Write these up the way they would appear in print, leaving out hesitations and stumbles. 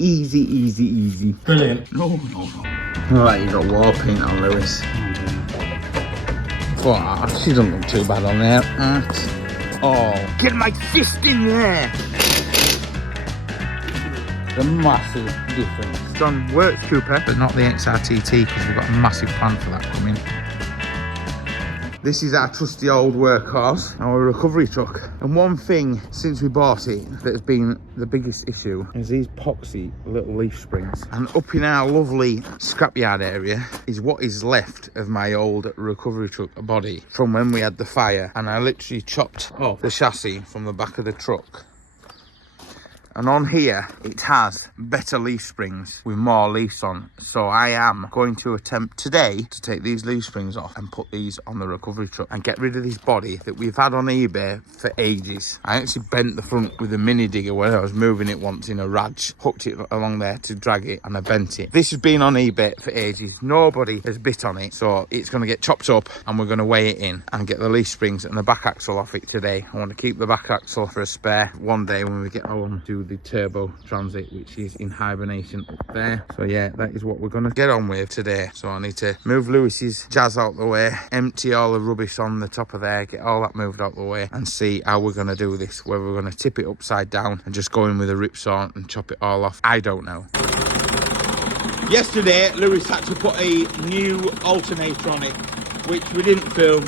Easy, easy, easy. Brilliant. No, no, no. Right, you got war paint on, Lewis. Oh, she doesn't look too bad on there at all. Get my fist in there! The massive difference. It's done works, Cooper, but not the XRTT because we've got a massive plan for that coming. This is our trusty old workhorse, our recovery truck. And one thing since we bought it that has been the biggest issue is these poxy little leaf springs. And up in our lovely scrapyard area is what is left of my old recovery truck body from when we had the fire. And I literally chopped off the chassis from the back of the truck. And on here, it has better leaf springs with more leaves on. So I am going to attempt today to take these leaf springs off and put these on the recovery truck and get rid of this body that we've had on eBay for ages. I actually bent the front with a mini digger when I was moving it once in a raj, hooked it along there to drag it, and I bent it. This has been on eBay for ages. Nobody has bit on it. So it's going to get chopped up and we're going to weigh it in and get the leaf springs and the back axle off it today. I want to keep the back axle for a spare one day when we get home to the turbo transit, which is in hibernation up there. So yeah, that is what we're going to get on with today. So I need to move Lewis's jazz out the way, empty all the rubbish on the top of there, get all that moved out the way, and see how we're going to do this. Whether we're going to tip it upside down and just go in with a rip saw and chop it all off, I don't know. Yesterday Lewis had to put a new alternator on it, which we didn't film.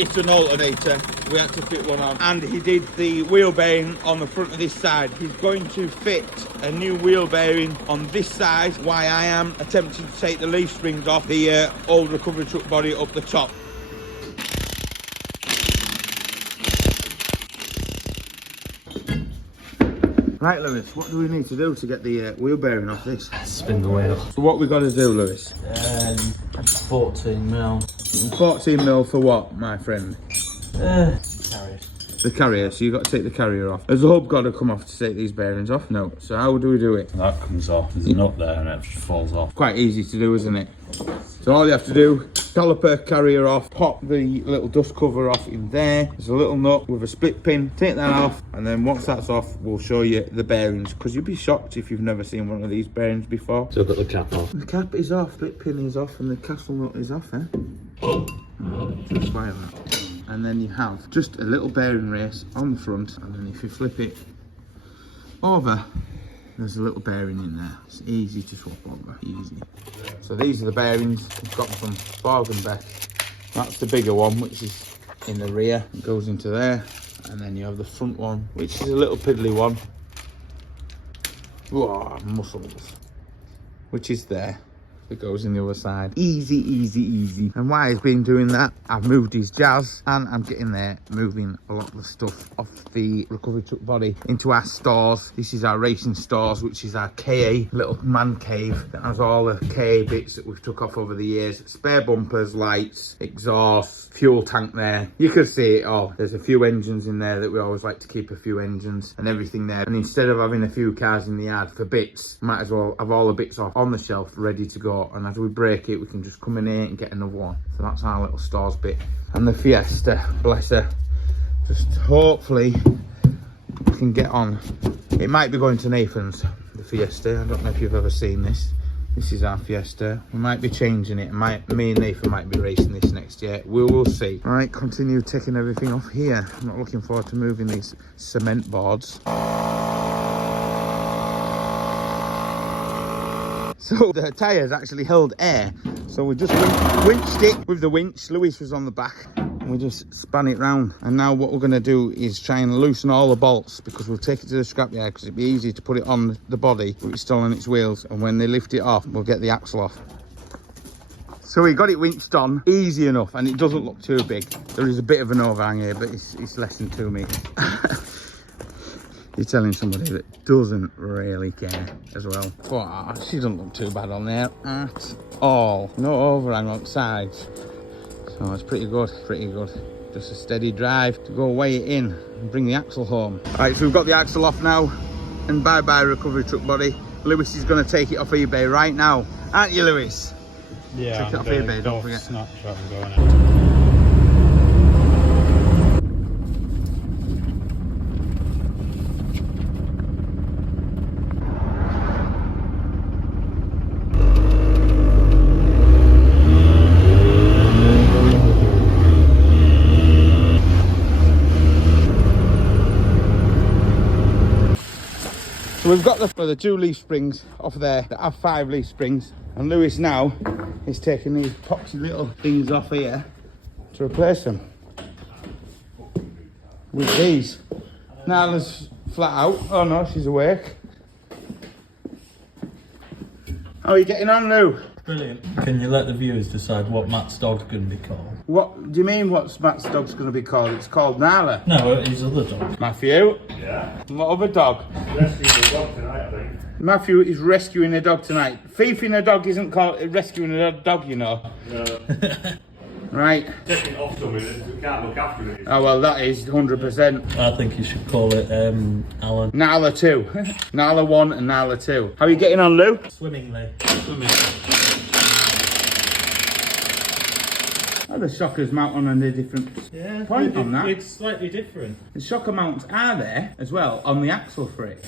It's an alternator, we had to fit one on, and he did the wheel bearing on the front of this side. He's going to fit a new wheel bearing on this side, while I am attempting to take the leaf springs off the old recovery truck body up the top. Right, Lewis, what do we need to do to get the wheel bearing off this? Spin the wheel. So what we got to do, Lewis? 14 mil. 14 mil for what, my friend? Carrier. The carrier, so you've got to take the carrier off. Has the hub got to come off to take these bearings off? No. So how do we do it? That comes off. There's a nut there and it just falls off. Quite easy to do, isn't it? So all you have to do, caliper carrier off, pop the little dust cover off in there. There's a little nut with a split pin. Take that off, and then once that's off, we'll show you the bearings, because you'll be shocked if you've never seen one of these bearings before. So I've got the cap off. The cap is off, split pin is off, and the castle nut is off, eh? Just like that. And then you have just a little bearing race on the front, and then if you flip it over, there's a little bearing in there. It's easy to swap over, easy. So these are the bearings. We've got from Borg & Beck. That's the bigger one, which is in the rear. It goes into there. And then you have the front one, which is a little piddly one. Whoa, muscles. Which is there. It goes in the other side. Easy, easy, easy. And while I've been doing that, I've moved his jazz, and I'm getting there, moving a lot of the stuff off the recovery truck body into our stores. This is our racing stores, which is our KA little man cave that has all the KA bits that we've took off over the years. Spare bumpers, lights, exhaust, fuel tank there. You could see it all. There's a few engines in there that we always like to keep a few engines and everything there. And instead of having a few cars in the yard for bits, might as well have all the bits off on the shelf ready to go. And as we break it, we can just come in here and get another one. So that's our little stores bit. And the Fiesta, bless her, just hopefully we can get on. It might be going to Nathan's, the Fiesta. I don't know if you've ever seen this. This is our Fiesta. We might be changing it. Me and Nathan might be racing this next year. We will see. All right, continue taking everything off here. I'm not looking forward to moving these cement boards. So the tyres actually held air. So we just winched it with the winch. Lewis was on the back. And we just span it round. And now what we're going to do is try and loosen all the bolts, because we'll take it to the scrapyard, because it'd be easy to put it on the body, but it's still on its wheels. And when they lift it off, we'll get the axle off. So we got it winched on, easy enough, and it doesn't look too big. There is a bit of an overhang here, but it's less than 2 meters. You're telling somebody that doesn't really care as well. Oh, she doesn't look too bad on there at all. No overhang on sides. So it's pretty good, pretty good. Just a steady drive to go weigh it in and bring the axle home. All right, so we've got the axle off now, and bye-bye recovery truck body. Lewis is going to take it off eBay right now. Aren't you, Lewis? Yeah, take it off eBay, don't forget. Snapshot and going out. So we've got the 2 leaf springs off there that have 5 leaf springs, and Lewis now is taking these poxy little things off here to replace them with these. Nyla's flat out. Oh no, she's awake. How are you getting on, Lou? Brilliant. Can you let the viewers decide what Matt's dog's going to be called? What do you mean what's Matt's dog's going to be called? It's called Nyla. No, his other dog. Matthew? Yeah. What other dog? Rescuing the dog tonight, I think. Matthew is rescuing a dog tonight. Thieving a dog isn't called rescuing a dog, you know. No. Right. Taking it off somebody that we can't look after it. Oh well, that is 100%. I think you should call it Alan. Nyla 2. Nyla 1 and Nyla 2. How are you getting on, Lou? Swimmingly. Oh, the shockers mount on a different point on that. It's slightly different. The shocker mounts are there as well on the axle for it.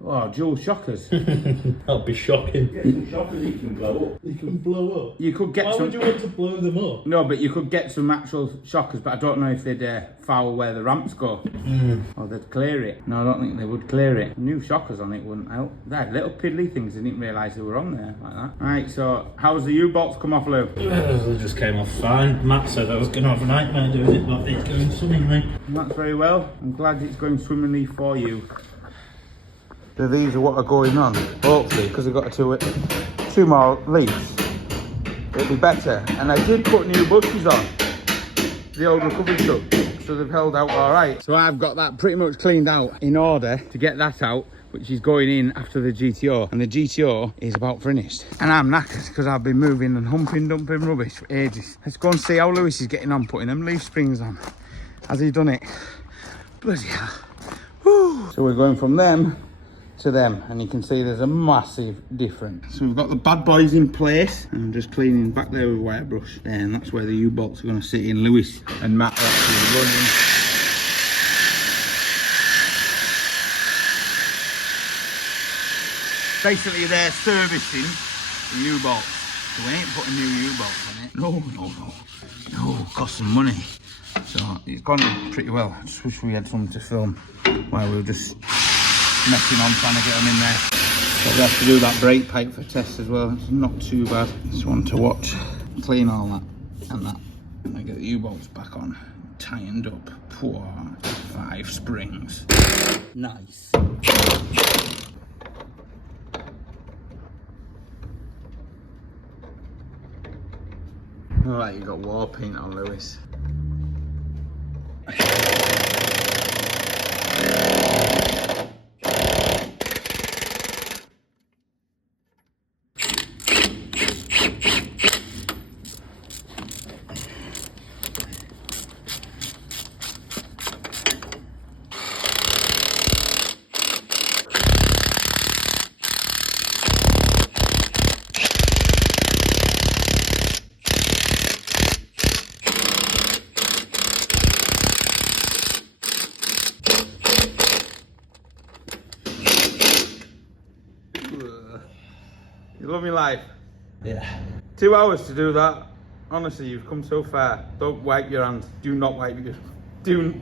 Oh, dual shockers. That'd be shocking. Yeah, some shockers you can blow up. You can blow up. You could get Why some. would you want to blow them up? No, but you could get some actual shockers, but I don't know if they'd foul where the ramps go. Or they'd clear it. No, I don't think they would clear it. New shockers on it wouldn't help. They had little piddly things, I didn't realise they were on there like that. Right, so how's the U-bolts come off, Lou? They just came off fine. Matt said I was going to have a nightmare doing it, but it's going swimmingly. That's very well. I'm glad it's going swimmingly for you. So these are what are going on, hopefully, because I've got two more leaves. It'll be better. And I did put new bushes on the old recovery truck, so they've held out all right. So I've got that pretty much cleaned out in order to get that out, which is going in after the GTO, and the GTO is about finished. And I'm knackered because I've been moving and dumping rubbish for ages. Let's go and see how Lewis is getting on putting them leaf springs on. Has he done it? Bloody hell. Woo. So we're going from them to them, and you can see there's a massive difference. So we've got the bad boys in place, and I'm just cleaning back there with a wire brush. And that's where the U-bolts are going to sit in. Lewis and Matt are actually running. Basically, they're servicing the U-bolts. So we ain't putting new U-bolts on it. No, cost some money. So it's gone pretty well. I just wish we had something to film while we were just messing on trying to get them in there. But we have to do that brake pipe for test as well. It's not too bad. Just one to watch. Clean all that and that. And I get the U-bolts back on. Tightened up. Poor 5 springs. Nice. Alright, you got war paint on, Lewis. You love your life. Yeah. 2 hours to do that. Honestly, you've come so far. Don't wipe your hands. Do not wipe your...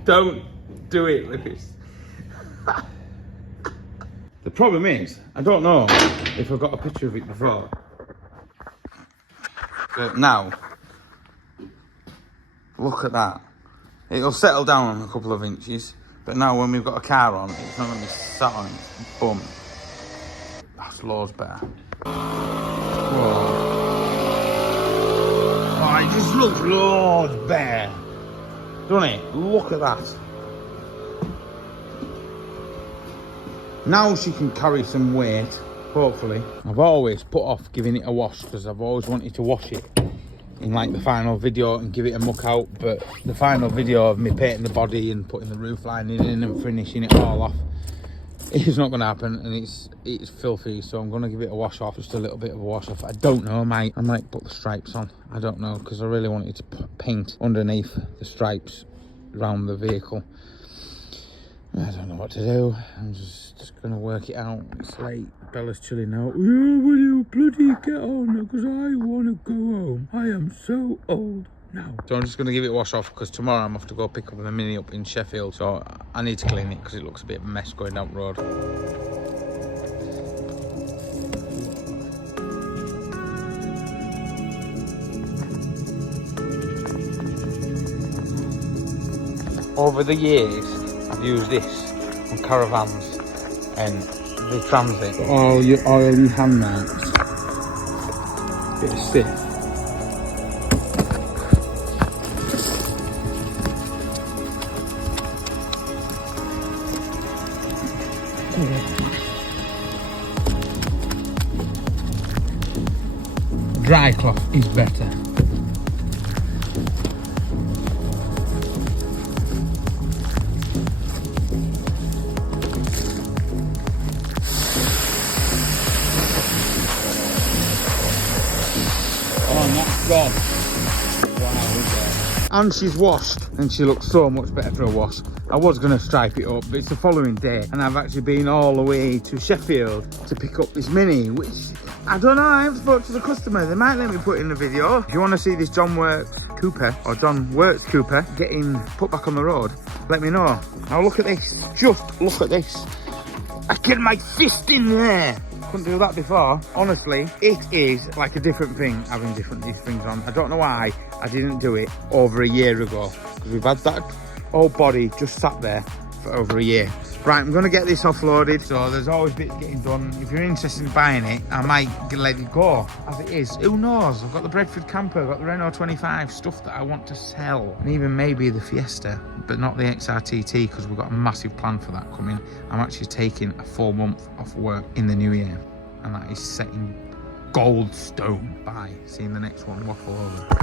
Don't do it, Lewis. The problem is, I don't know if I've got a picture of it before. But now, look at that. It'll settle down a couple of inches. But now when we've got a car on, it's not going to be sat on its bum. That's loads better. Whoa. Oh, it just looks loads better. Doesn't it? Look at that. Now she can carry some weight, hopefully. I've always put off giving it a wash because I've always wanted to wash it in like the final video and give it a muck out, but the final video of me painting the body and putting the roof lining in and finishing it all off, it's not going to happen, and it's filthy, so I'm going to give it a wash off, just a little bit of a wash off. I don't know, I might put the stripes on. I don't know, because I really wanted to paint underneath the stripes around the vehicle. I don't know what to do. I'm just going to work it out. It's late. Bella's chilling out. Yeah, will you bloody get on? Because I want to go home. I am so old now. So I'm just going to give it a wash off because tomorrow I'm off to go pick up the Mini up in Sheffield. So I need to clean it because it looks a bit of a mess going down the road. over the years, I've used this on caravans and the transit. All your hand mounts. Bit stiff. Dry cloth is better. Oh, and that's gone. Wow, and she's washed and she looks so much better for a wash. I was going to stripe it up, but it's the following day and I've actually been all the way to Sheffield to pick up this Mini, which I don't know, I haven't spoken to the customer. They might let me put it in the video. If you want to see this John Works Cooper or John Works Cooper getting put back on the road, let me know. Now look at this, just look at this. I get my fist in there. Couldn't do that before. Honestly, it is like a different thing having these things on. I don't know why I didn't do it over a year ago, because we've had that old body just sat there for over a year. Right, I'm going to get this offloaded, so there's always bits getting done. If you're interested in buying it, I might let it go as it is. Who knows? I've got the Bradford camper, I've got the Renault 25, stuff that I want to sell. And even maybe the Fiesta, but not the XRTT, because we've got a massive plan for that coming. I'm actually taking a 4-month off work in the new year, and that is set in gold stone. Bye. See you in the next one. Waffle over.